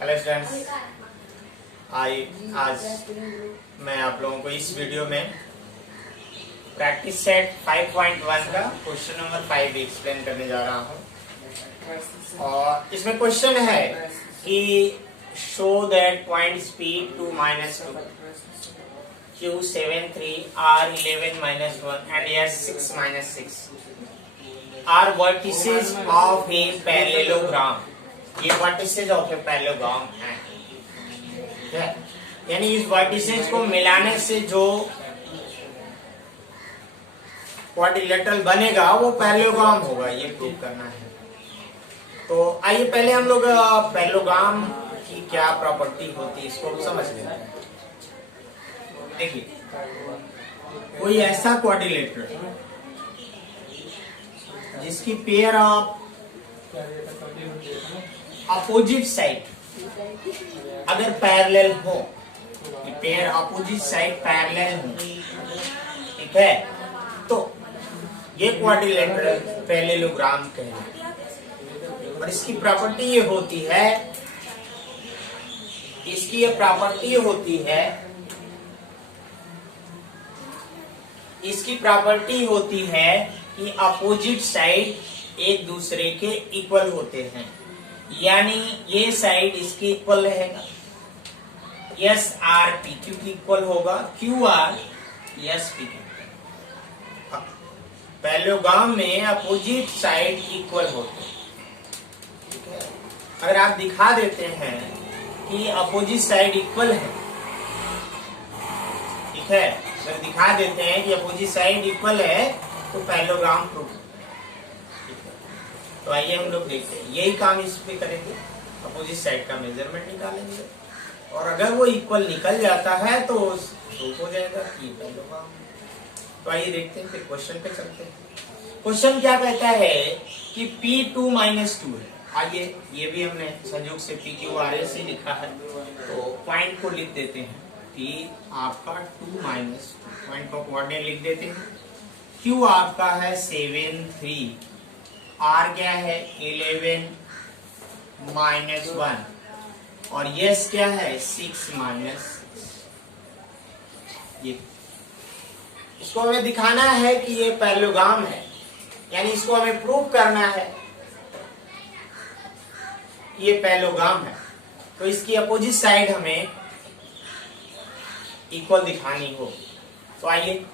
Hello students, आज मैं आप लोगों को इस वीडियो में प्रैक्टिस सेट 5.1 का क्वेश्चन नंबर 5 एक्सप्लेन करने जा रहा हूं। और इसमें क्वेश्चन है कि show that points P2 -2 Q7 3 R11 -1 and S6 -6 are vertices of a parallelogram। ये वर्टिसेज ऑफ ए पैरेललोग्राम है, यानी इस वर्टिसेज को मिलाने से जो क्वाड्रिलेटरल बनेगा वो पैरेललोग्राम होगा, ये प्रूव करना है। तो आइए पहले हम लोग पैरेललोग्राम की क्या प्रॉपर्टी होती है इसको समझ लेते हैं। देखिए, कोई ऐसा क्वाड्रिलेटरल जिसकी पेयर ऑफ अपोजिट साइड अगर पैरेलल हो, पेयर अपोजिट साइड पैरेलल हो, ठीक है, तो ये क्वाड्रिलेटरल पैरेललोग्राम कहलाता है। और इसकी प्रॉपर्टी ये होती है, कि अपोजिट साइड एक दूसरे के इक्वल होते हैं, यानी ये साइड इसके इक्वल रहेगा, एस आर पी क्यू की इक्वल होगा, Q R S P Q. Parallelogram में अपोजिट साइड इक्वल होते हैं, ठीक है। अगर आप दिखा देते हैं कि अपोजिट साइड इक्वल है, ठीक है, अगर दिखा देते हैं कि अपोजिट साइड इक्वल है तो पैरेललोग्राम प्रूफ। तो आइए हम लोग देखते हैं, यही काम इस पे करेंगे, अपोजिट साइड का मेजरमेंट निकालेंगे और अगर वो इक्वल निकल जाता है तो प्रूफ हो जाएगा कि पैरेललोग्राम। तो आइए देखते हैं, फिर क्वेश्चन पे चलते हैं। क्वेश्चन क्या कहता है कि P2 -2 है। आइए ये भी हमने संयोग से PQRS ही लिखा है, तो पॉइंट को लिख देते हैं। P आपका 2 -2, पॉइंट को कोऑर्डिनेट लिख देते हैं। Q आपका है 7 3, R क्या है 11 -1 और S क्या है 6 -6। ये इसको हमें दिखाना है कि ये पैरेललोग्राम है, यानी इसको हमें प्रूव करना है कि ये पैरेललोग्राम है। तो इसकी अपोजिट साइड हमें इक्वल दिखानी हो। तो आइए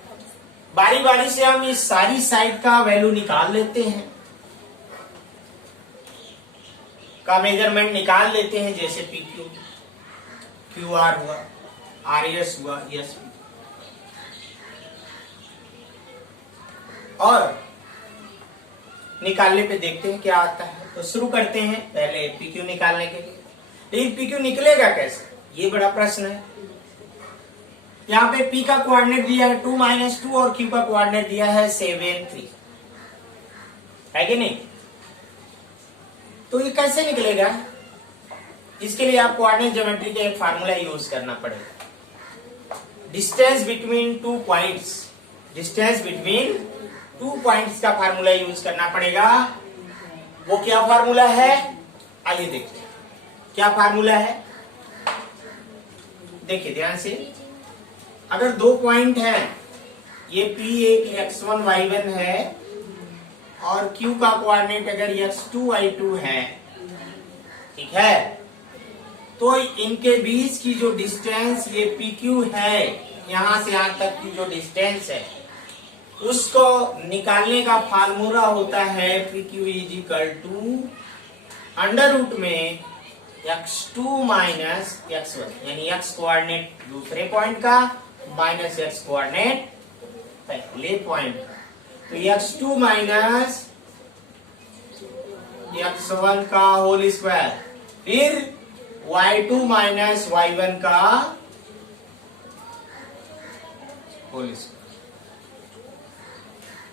बारी बारी से हम इस सारी साइड का वैल्यू निकाल लेते हैं, का मेजरमेंट निकाल लेते हैं। जैसे PQ, QR हुआ, RS हुआ, ES और निकालने पे देखते हैं क्या आता है। तो शुरू करते हैं पहले PQ निकालने के लिए। लेकिन PQ निकलेगा कैसे, ये बड़ा प्रश्न है। यहाँ पे P का कोऑर्डिनेट दिया है 2 -2 और Q का कोऑर्डिनेट दिया है 7 3, है कि नहीं? तो ये कैसे निकलेगा, इसके लिए आप कोऑर्डिनेट ज्योमेट्री का एक फार्मूला यूज करना पड़ेगा। डिस्टेंस बिटवीन टू पॉइंट्स का फार्मूला यूज करना पड़ेगा। वो क्या फार्मूला है, आइए देखते हैं क्या फार्मूला है। देखिए ध्यान से, अगर दो पॉइंट है, ये P एक x1 y1 है और Q का कोऑर्डिनेट अगर x2 y2 है, ठीक है, तो इनके बीच की जो डिस्टेंस ये PQ है, यहां से यहां तक की जो डिस्टेंस है, उसको निकालने का फार्मूला होता है PQ = अंडर रूट में x2 - x1, यानी x कोऑर्डिनेट दूसरे पॉइंट का माइनस x कोऑर्डिनेट पहले पॉइंट का। तो x2 - x1 का होल स्क्वायर, फिर y2 - y1 का होल स्क्वायर,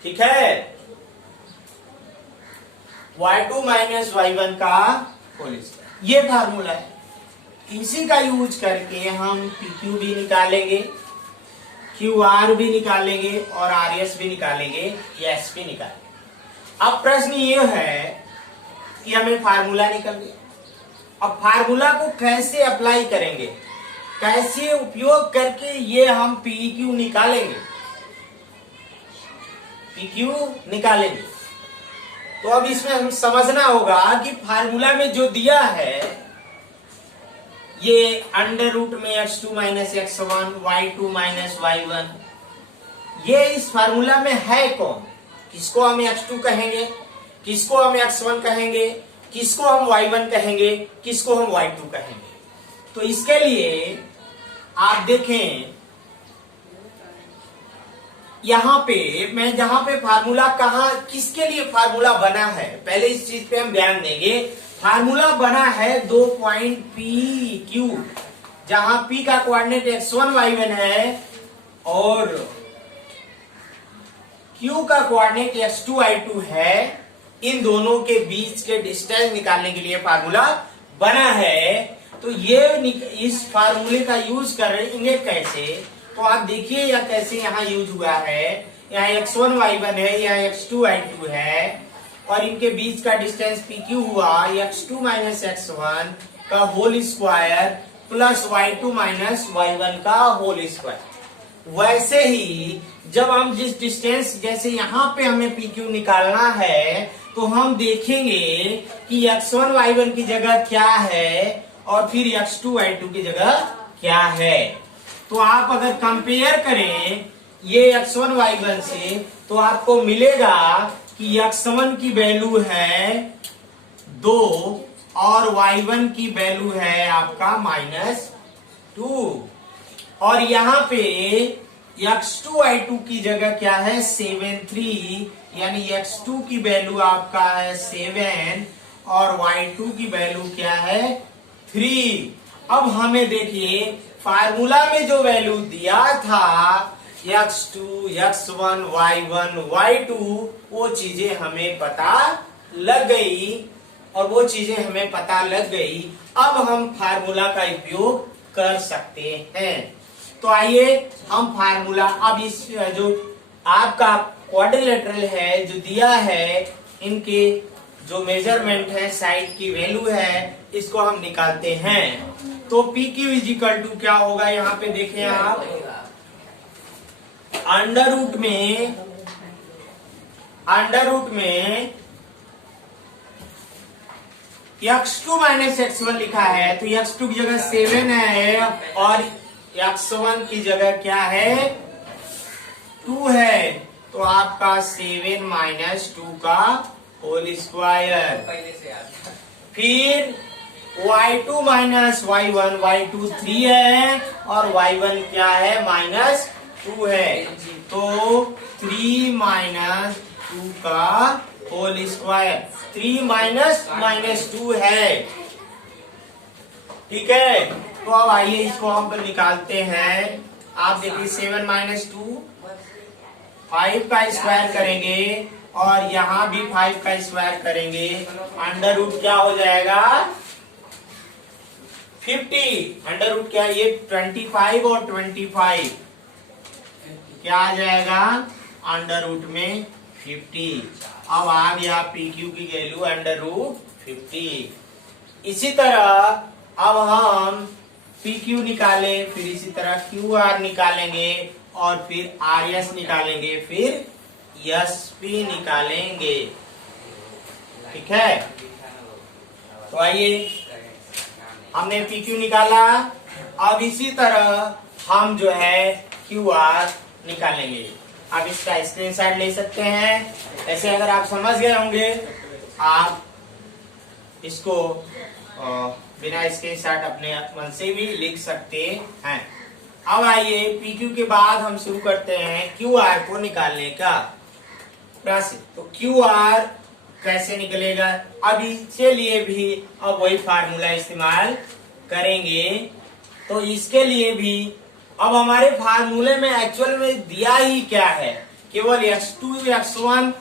ठीक है, y2 - y1 का होल स्क्वायर, ये फार्मूला है। इसी का यूज करके हम PQ भी निकालेंगे, QR भी निकालेंगे और RS भी निकालेंगे, S भी निकालेंगे। अब प्रश्न ये है कि हमें फार्मूला निकल गया, अब फार्मूला को कैसे अप्लाई करेंगे, कैसे उपयोग करके ये हम पी क्यू निकालेंगे, पी क्यू निकालेंगे। तो अब इसमें हम समझना होगा कि फार्मूला में जो दिया है ये अंडर रूट में x2 minus x1 y2 minus y1, ये इस फार्मूला में है कौन, किसको हम x2 कहेंगे, किसको हम x1 कहेंगे, किसको हम y1 कहेंगे, किसको हम y2 कहेंगे। तो इसके लिए आप देखें यहां पे मैं जहां पे फार्मूला कहा किसके लिए फार्मूला बना है, पहले इस चीज पे हम ध्यान देंगे। फार्मूला बना है 2 पॉइंट पी क्यू, जहां पी का कोऑर्डिनेट x1 y1 है और क्यू का कोऑर्डिनेट x2 y2 है। इन दोनों के बीच के डिस्टेंस निकालने के लिए फार्मूला बना है। तो ये इस फार्मूले का यूज करेंगे कैसे, तो आप देखिए यह कैसे यहाँ यूज हुआ है। यहाँ x1 y1 है, यहाँ x2 y2 है और इनके बीच का डिस्टेंस pq हुआ x2 माइनस x1 का whole square plus y2 minus y1 का होल स्क्वायर। वैसे ही जब हम जिस डिस्टेंस, जैसे यहाँ पे हमें pq निकालना है तो हम देखेंगे कि x1 y1 की जगह क्या है और फिर x2 y2 की जगह क्या है। तो आप अगर कंपेयर करें ये x1 y1 से तो आपको मिलेगा कि x1 की वैल्यू है 2 और y1 की वैल्यू है आपका -2 और यहाँ पे x2 y2 की जगह क्या है 7 यानी x2 की वैल्यू आपका है 7 और y2 की वैल्यू क्या है 3। अब हमें देखिए फार्मूला में जो वैल्यू दिया था x2, x1, y1, y2 वो चीजें हमें पता लग गई और वो चीजें हमें पता लग गई। अब हम फार्मूला का उपयोग कर सकते हैं। तो आइए हम फार्मूला, अब इस जो आपका क्वाड्रिलेटरल है जो दिया है, इनके जो मेजरमेंट है, साइड की वैल्यू है, इसको हम निकालते हैं। तो पी क्यू इजिकल टू क्या होगा, यहाँ पे देखें आप अंडर रूट में x2 माइनस x1 लिखा है तो x2 की जगह 7 है और x1 की जगह क्या है 2 है। तो आपका 7 माइनस 2 का होल स्क्वायर। फिर y2 माइनस y1, y2 3 है और y1 क्या है -2 है। तो 3 माइनस 2 का होल स्क्वायर, 3 माइनस -2 है। ठीक है, तो अब आइए इसको हम निकालते हैं। आप देखिए 7 माइनस 2 5 का स्क्वायर करेंगे और यहाँ भी 5 का स्क्वायर करेंगे। अंडर रूट क्या हो जाएगा 50। अंडर रूट क्या है ये 25 और 25 क्या आ जाएगा अंडर रूट में 50। अब आ गया पी क्यू की वैल्यू अंडर रूट 50। इसी तरह अब हम पी क्यू निकाले, फिर इसी तरह क्यू आर निकालेंगे और फिर आर एस निकालेंगे, फिर एस पी निकालेंगे। ठीक है, तो आइए हमने पी क्यू निकाला। अब इसी तरह हम जो है क्यू आर निकालेंगे। आप इसका स्क्रीनशॉट ले सकते हैं। ऐसे अगर आप समझ गए होंगे आप इसको बिना स्क्रीनशॉट अपने मन से भी लिख सकते हैं। अब आइए पी क्यू के बाद हम शुरू करते हैं क्यू आर को निकालने का प्रश्न। तो क्यू आर कैसे निकलेगा, अब इसके लिए भी अब वही फार्मूला इस्तेमाल करेंगे। तो इसके लिए भी अब हमारे फार्मूले में एक्चुअल में दिया ही क्या है, केवल x2 x1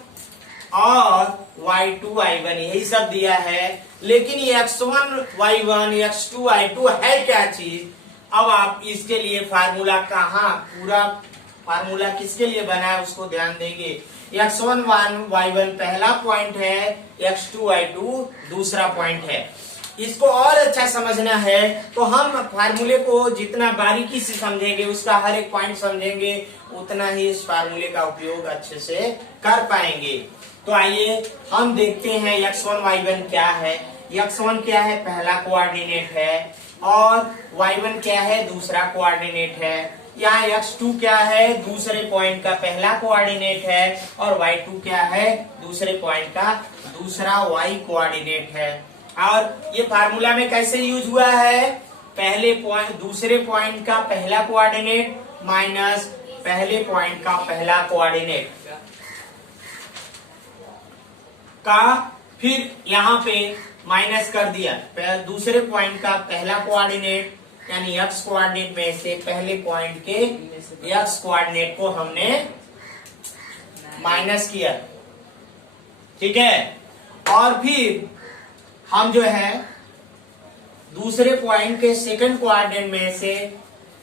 और y2 y1 यही सब दिया है। लेकिन ये x1 y1 x2 y2 है क्या चीज। अब आप इसके लिए फार्मूला कहाँ, पूरा फार्मूला किसके लिए बना है उसको ध्यान देंगे। x1 y1 पहला पॉइंट है, x2 y2 दूसरा पॉइंट है। इसको और अच्छा समझना है तो हम फार्मूले को जितना बारीकी से समझेंगे, उसका हर एक पॉइंट समझेंगे, उतना ही इस फार्मूले का उपयोग अच्छे से कर पाएंगे। तो आइए हम देखते हैं x1 y1 क्या है। x1 क्या है? पहला कोऑर्डिनेट है, और y1 क्या है? दूसरा कोऑर्डिनेट है। यहाँ x2 क्या है? दूसरे पॉइंट का पहला कोऑर्डिनेट है, और y2 क्या है? दूसरे पॉइंट का दूसरा y कोऑर्डिनेट है। और ये फार्मूला में कैसे यूज हुआ है? पहले पॉइंट दूसरे पॉइंट का पहला कोऑर्डिनेट माइनस पहले पॉइंट का पहला कोऑर्डिनेट का, फिर यहाँ पे माइनस कर दिया दूसरे पॉइंट का पहला कोऑर्डिनेट यानी x कोऑर्डिनेट में से पहले पॉइंट के x कोऑर्डिनेट को हमने माइनस किया, ठीक है। और फिर हम जो है दूसरे पॉइंट के सेकंड कोऑर्डिनेट में से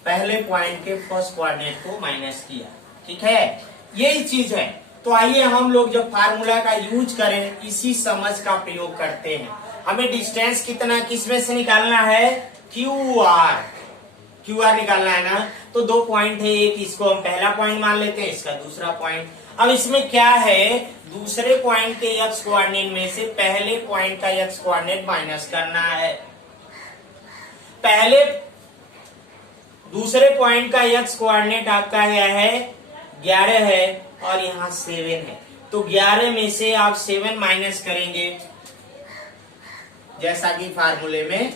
पहले पॉइंट के फर्स्ट कोऑर्डिनेट को माइनस किया, ठीक है। यही चीज है। तो आइए हम लोग जब फार्मूला का यूज करें, इसी समझ का प्रयोग करते हैं। हमें डिस्टेंस कितना किसमें से निकालना है? क्यू आर निकालना है ना। तो दो पॉइंट है, एक इसको हम पहला पॉइंट मान लेते हैं, इसका दूसरा पॉइंट। अब इसमें क्या है? दूसरे पॉइंट के x कोऑर्डिनेट में से पहले पॉइंट का x कोऑर्डिनेट माइनस करना है। पहले दूसरे पॉइंट का x कोऑर्डिनेट आपका है 11 है, और यहाँ 7 है। तो 11 में से आप 7 माइनस करेंगे, जैसा कि फार्मूले में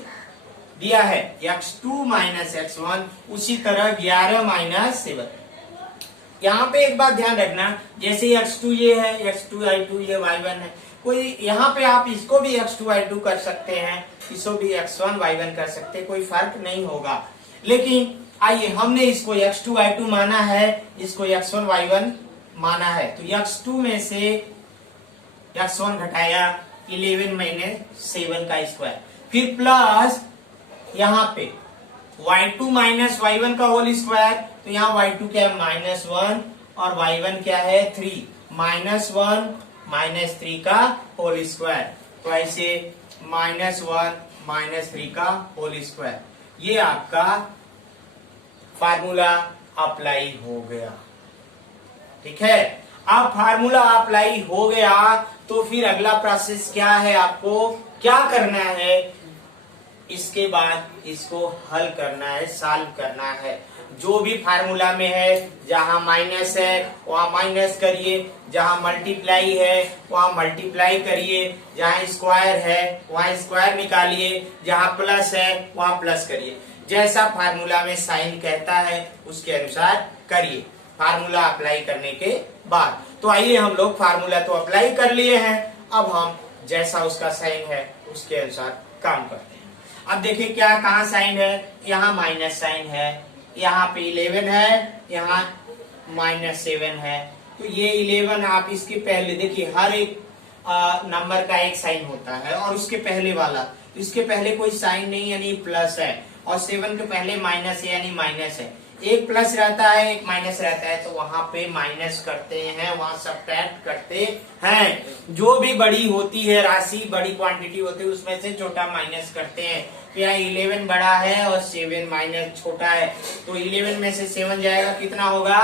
दिया है x2 माइनस x1, उसी तरह 11 माइनस 7। यहाँ पे एक बात ध्यान रखना, जैसे x2 ये है, x2 y2 ये y1 है, कोई यहाँ पे आप इसको भी x2 y2 कर सकते हैं, इसको भी x1 y1 कर सकते हैं, कोई फर्क नहीं होगा। लेकिन आइए हमने इसको x2 y2 माना है, इसको x1 y1 माना है, तो x2 में से x1 घटाया 11 माइनस 7 का स्क्वायर, फिर प्लस यहाँ पे y2 माइनस y1 का होल स्क्वायर। तो यहाँ y2 क्या है? -1, और y1 क्या है? 3, -1 -3 का होल स्क्वायर। तो ऐसे -1 -3 का होल स्क्वायर, ये आपका फार्मूला अप्लाई हो गया, ठीक है। अब फार्मूला अप्लाई हो गया तो फिर अगला प्रोसेस क्या है? आपको क्या करना है? इसके बाद इसको हल करना है, सॉल्व करना है। जो भी फार्मूला में है, जहां माइनस है वहां माइनस करिए, जहां मल्टीप्लाई है वहां मल्टीप्लाई करिए, जहां स्क्वायर है वहां स्क्वायर निकालिए, जहां प्लस है वहां प्लस करिए। जैसा फार्मूला में साइन कहता है उसके अनुसार करिए फार्मूला अप्लाई करने के बाद। तो आइए हम लोग फार्मूला तो अप्लाई कर लिए हैं, अब हम जैसा उसका साइन है उसके अनुसार काम करते हैं। अब देखिए क्या कहाँ साइन है? यहाँ माइनस साइन है, यहाँ पे 11 है, यहाँ -7 है। तो ये 11 आप इसके पहले देखिए, हर एक नंबर का एक साइन होता है, और उसके पहले वाला, तो इसके पहले कोई साइन नहीं यानी प्लस है, और 7 के पहले माइनस है यानी माइनस है। एक प्लस रहता है एक माइनस रहता है, तो वहां पे माइनस करते हैं, वहां सब्ट्रैक्ट करते हैं। जो भी बड़ी होती है राशि, बड़ी क्वांटिटी होती है, उसमें से छोटा माइनस करते हैं। तो यहाँ 11 बड़ा है और 7 माइनस छोटा है, तो 11 में से 7 जाएगा, कितना होगा?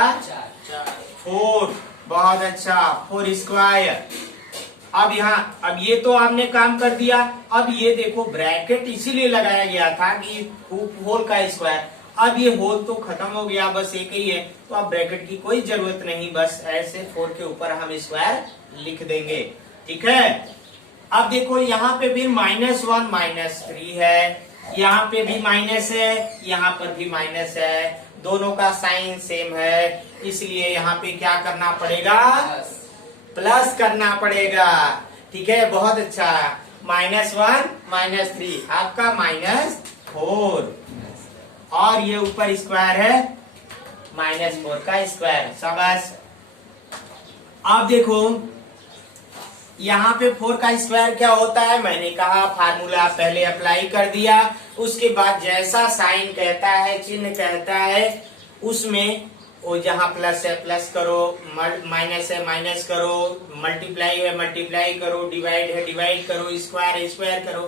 4। बहुत अच्छा, 4 स्क्वायर। अब यहाँ, अब ये तो आपने काम कर दिया। अब ये देखो ब्रैकेट इसीलिए लगाया गया था कि होल का स्क्वायर। अब ये होल तो खत्म हो गया, बस एक ही है, तो अब ब्रैकेट की कोई जरूरत नहीं, बस ऐसे 4 के ऊपर हम स्क्वायर लिख देंगे, ठीक है। अब देखो यहाँ पे भी -1 -3 है, यहाँ पे भी माइनस है, यहाँ पर भी माइनस है, दोनों का साइन सेम है, इसलिए यहाँ पे क्या करना पड़ेगा? प्लस करना पड़ेगा, ठीक है। बहुत अच्छा, -1 -3 आपका -4, और ये ऊपर स्क्वायर है -4 का स्क्वायर, शाबाश। अब देखो यहाँ पे 4 का स्क्वायर क्या होता है? मैंने कहा फार्मूला पहले अप्लाई कर दिया, उसके बाद जैसा साइन कहता है, चिन्ह कहता है, उसमें वो जहाँ प्लस है प्लस करो, माइनस है माइनस करो, मल्टीप्लाई है मल्टीप्लाई करो, डिवाइड है डिवाइड करो, स्क्वायर है स्क्वायर करो।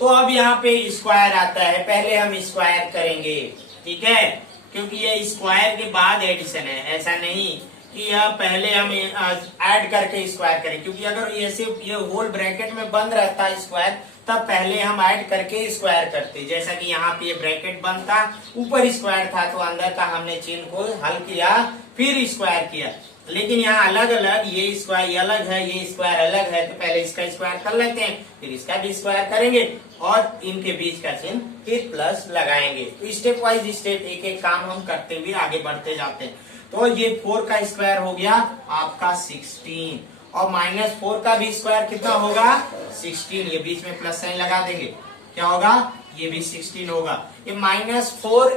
तो अब यहाँ पे स्क्वायर आता है, पहले हम स्क्वायर करेंगे, ठीक है, क्योंकि ये स्क्वायर के बाद एडिशन है, ऐसा नहीं कि यह पहले हम ऐड करके स्क्वायर करें, क्योंकि अगर ऐसे ये होल ब्रैकेट में बंद रहता है स्क्वायर तब पहले हम ऐड करके स्क्वायर करते, जैसा कि यहाँ पे ये ब्रैकेट बंद था, ऊपर स्क्वायर था तो अंदर का हमने चिन्ह को हल किया फिर स्क्वायर किया। लेकिन यहाँ अलग अलग, ये स्क्वायर अलग है, ये स्क्वायर अलग है, तो पहले इसका स्क्वायर कर लेते हैं, फिर इसका भी स्क्वायर करेंगे और इनके बीच का चिन्ह फिर प्लस लगाएंगे। तो स्टेप वाइज स्टेप एक एक काम हम करते हुए आगे बढ़ते जाते हैं। तो ये 4 का स्क्वायर हो गया आपका 16 और -4 का भी स्क्वायर कितना होगा 16, ये बीच में प्लस साइन लगा देंगे, क्या होगा ये भी 16 होगा। ये -4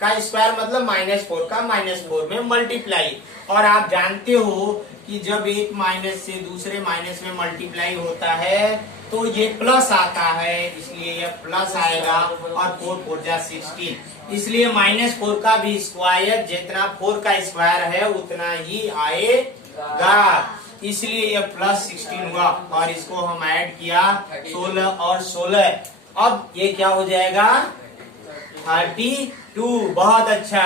का स्क्वायर मतलब -4 का -4 में मल्टीप्लाई, और आप जानते हो कि जब एक माइनस से दूसरे माइनस में मल्टीप्लाई होता है तो ये प्लस आता है, इसलिए ये प्लस आएगा और 4 4 जा 16, इसलिए -4 का भी स्क्वायर जितना 4 का स्क्वायर है उतना ही आएगा, इसलिए ये प्लस 16 हुआ और इसको हम ऐड किया 16 और 16, अब ये क्या हो जाएगा 32, बहुत अच्छा,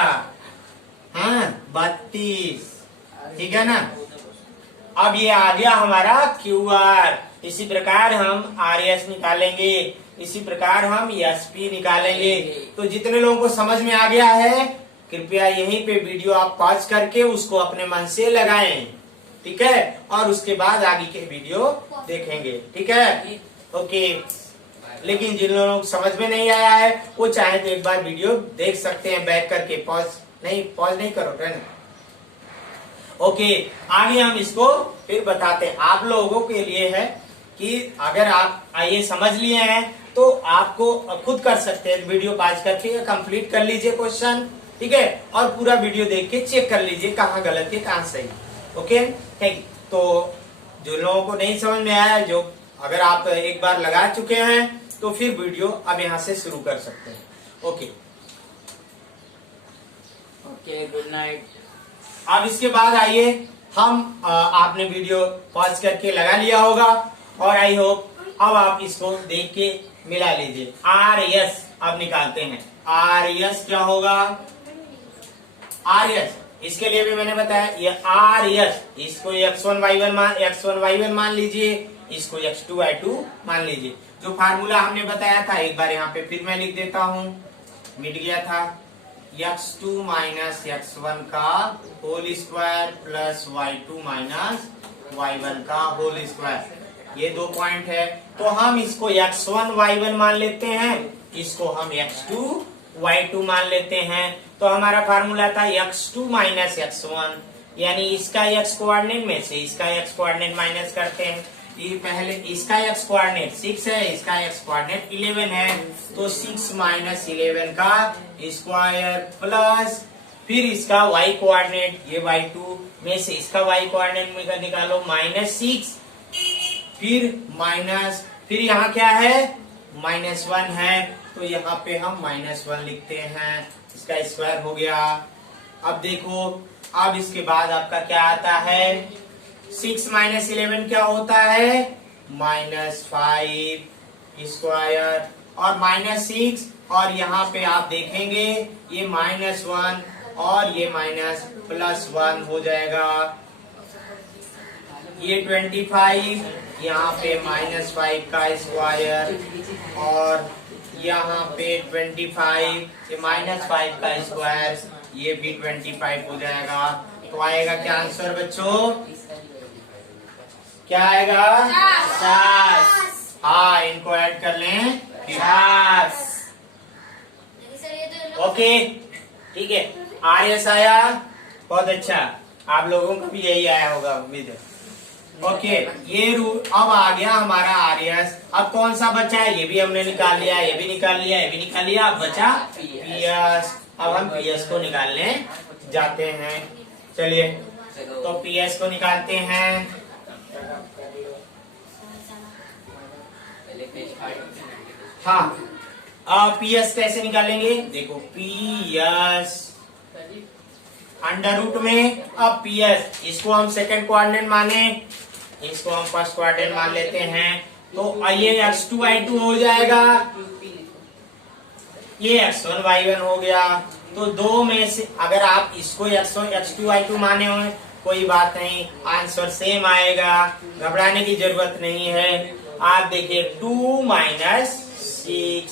हाँ 32, ठीक है ना। अब ये आ गया हमारा QR, इसी प्रकार हम RS निकालेंगे, इसी प्रकार हम SP निकालेंगे। तो जितने लोगों को समझ में आ गया है कृपया यहीं पे वीडियो आप पॉज करके उसको अपने मन से लगाएं, ठीक है, और उसके बाद आगे के वीडियो देखेंगे, ठीक है, ओके। लेकिन जिन लोगों को समझ में नहीं आया है वो चाहे तो एक बार वीडियो देख सकते हैं बैक करके, पॉज नहीं करो रहना, ओके। आगे हम इसको फिर बताते हैं, आप लोगों के लिए है कि अगर आप ये समझ लिए हैं तो आपको खुद कर सकते हैं, वीडियो पॉज करके कंप्लीट कर लीजिए क्वेश्चन, ठीक है, और पूरा वीडियो देख के चेक कर लीजिए कहाँ गलत है कहाँ सही, ओके थैंक यू। तो जो लोगों को नहीं समझ में आया, जो अगर आप एक बार लगा चुके हैं तो फिर वीडियो अब यहाँ से शुरू कर सकते हैं, ओके ओके, गुड नाइट। अब इसके बाद आइए हम आपने वीडियो पॉज करके लगा लिया होगा और आई होप अब आप इसको देख के मिला लीजिए। RS अब निकालते हैं, RS क्या होगा, RS इसके लिए भी मैंने बताया, ये RS इसको x1 y1 मान लीजिए, इसको x2 y2 मान लीजिए। जो फार्मूला हमने बताया था एक बार यहाँ पे फिर मैं लिख देता हूँ, मिट गया था, x2 माइनस x1 का whole square plus y2 minus y1 का होल स्क्वायर, ये 2 पॉइंट है। तो हम इसको x1 y1 मान लेते हैं, इसको हम x2 y2 मान लेते हैं। तो हमारा फार्मूला था x2 माइनस x1, यानी इसका x कोऑर्डिनेट में से इसका x कोऑर्डिनेट माइनस करते हैं। ये पहले इसका x कोऑर्डिनेट 6 है, इसका x कोऑर्डिनेट 11 है, तो 6 माइनस 11 का स्क्वायर प्लस फिर इसका y कोऑर्डिनेट, ये y2 में से इसका y कोऑर्डिनेट निकालो -6, फिर माइनस, फिर यहाँ क्या है -1 है, तो यहाँ पे हम -1 लिखते हैं, इसका स्क्वायर हो गया। अब देखो, अब इसके बाद आपका क्या आता है, 6 माइनस 11 क्या होता है -5 स्क्वायर और -6, और यहाँ पे आप देखेंगे ये -1 और ये +1 हो जाएगा, ये 25, यहाँ पे -5 का स्क्वायर और यहाँ पे 25, ये -5 का स्क्वायर, ये भी 25 हो जाएगा। तो आएगा क्या आंसर बच्चों, क्या आएगा 50, हाँ इनको ऐड कर लें 50, ओके ठीक है। RS आया, बहुत अच्छा, आप लोगों को भी यही आया होगा उम्मीद है, ओके। ये रूल अब आ गया हमारा RS। अब कौन सा बचा है, ये भी हमने निकाल लिया, ये भी निकाल लिया, ये भी निकाल लिया, अब बचा PS। अब हम PS को निकालने जाते हैं, चलिए तो PS को निकालते हैं। हाँ, PS कैसे निकालेंगे, देखो PS अंडर रूट में, अब PS इसको हम सेकंड कोऑर्डिनेट माने, इसको हम फर्स्ट कोऑर्डिनेट मान लेते हैं, तो ये x2y2 हो जाएगा, ये x1y1 हो गया। तो दो में से अगर आप इसको x2y2 माने हो कोई बात नहीं, आंसर सेम आएगा, घबराने की जरूरत नहीं है। आप देखिए 2 माइनस 6,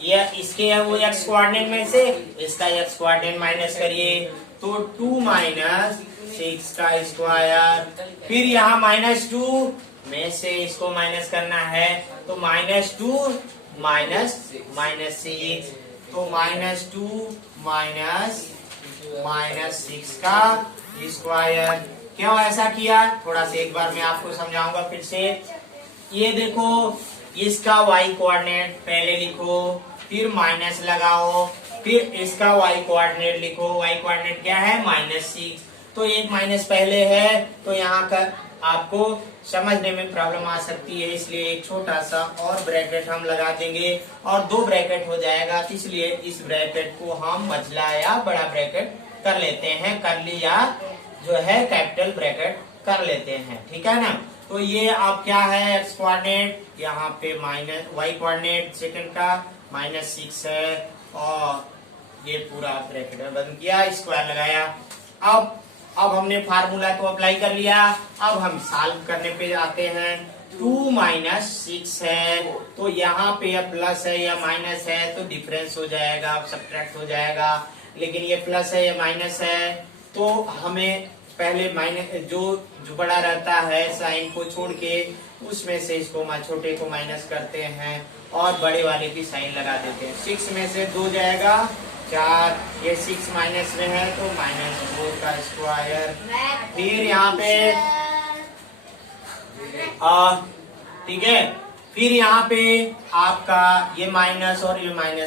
ये इसके वो x कोऑर्डिनेट में से इसका x कोऑर्डिनेट माइनस करिए, तो 2 माइनस 6 का स्क्वायर, फिर यहाँ -2 में से इसको माइनस करना है, तो -2 माइनस -6, तो -2 माइनस 6 का स्क्वायर। क्यों ऐसा किया, थोड़ा सा एक बार मैं आपको समझाऊंगा फिर से। ये देखो, इसका y कोऑर्डिनेट पहले लिखो, फिर माइनस लगाओ, फिर इसका y कोऑर्डिनेट लिखो। y कोऑर्डिनेट क्या है, -6, तो एक माइनस पहले है, तो यहाँ का आपको समझने में प्रॉब्लम आ सकती है, इसलिए एक छोटा सा और ब्रैकेट हम लगा देंगे और 2 ब्रैकेट हो जाएगा, इसलिए इस ब्रैकेट को हम मझला या बड़ा ब्रैकेट कर लेते हैं, कर्ली या जो है कैपिटल ब्रैकेट कर लेते हैं, ठीक है ना। तो ये अब क्या है, x कोऑर्डिनेट यहाँ पे y कोऑर्डिनेट सेकंड का -6 है, और ये पूरा ब्रैकेट में बंद किया, स्क्वायर लगाया। अब हमने फार्मूला को अप्लाई कर लिया, अब हम सॉल्व करने पे आते हैं। 2 माइनस 6 है, तो यहाँ पे या प्लस है या माइनस है तो डिफरेंस हो जाएगा, सब्ट्रैक्ट हो जाएगा, लेकिन ये प्लस है या माइनस है तो हमें पहले माइनस जो बड़ा रहता है साइन को छोड़ के उसमें से इसको छोटे को माइनस करते हैं और बड़े वाले की साइन लगा देते हैं। 6 में से 2 जाएगा 4, ये 6 माइनस में है तो -4 का स्क्वायर, फिर यहाँ पे ठीक है, फिर यहाँ पे आपका ये माइनस और ये माइनस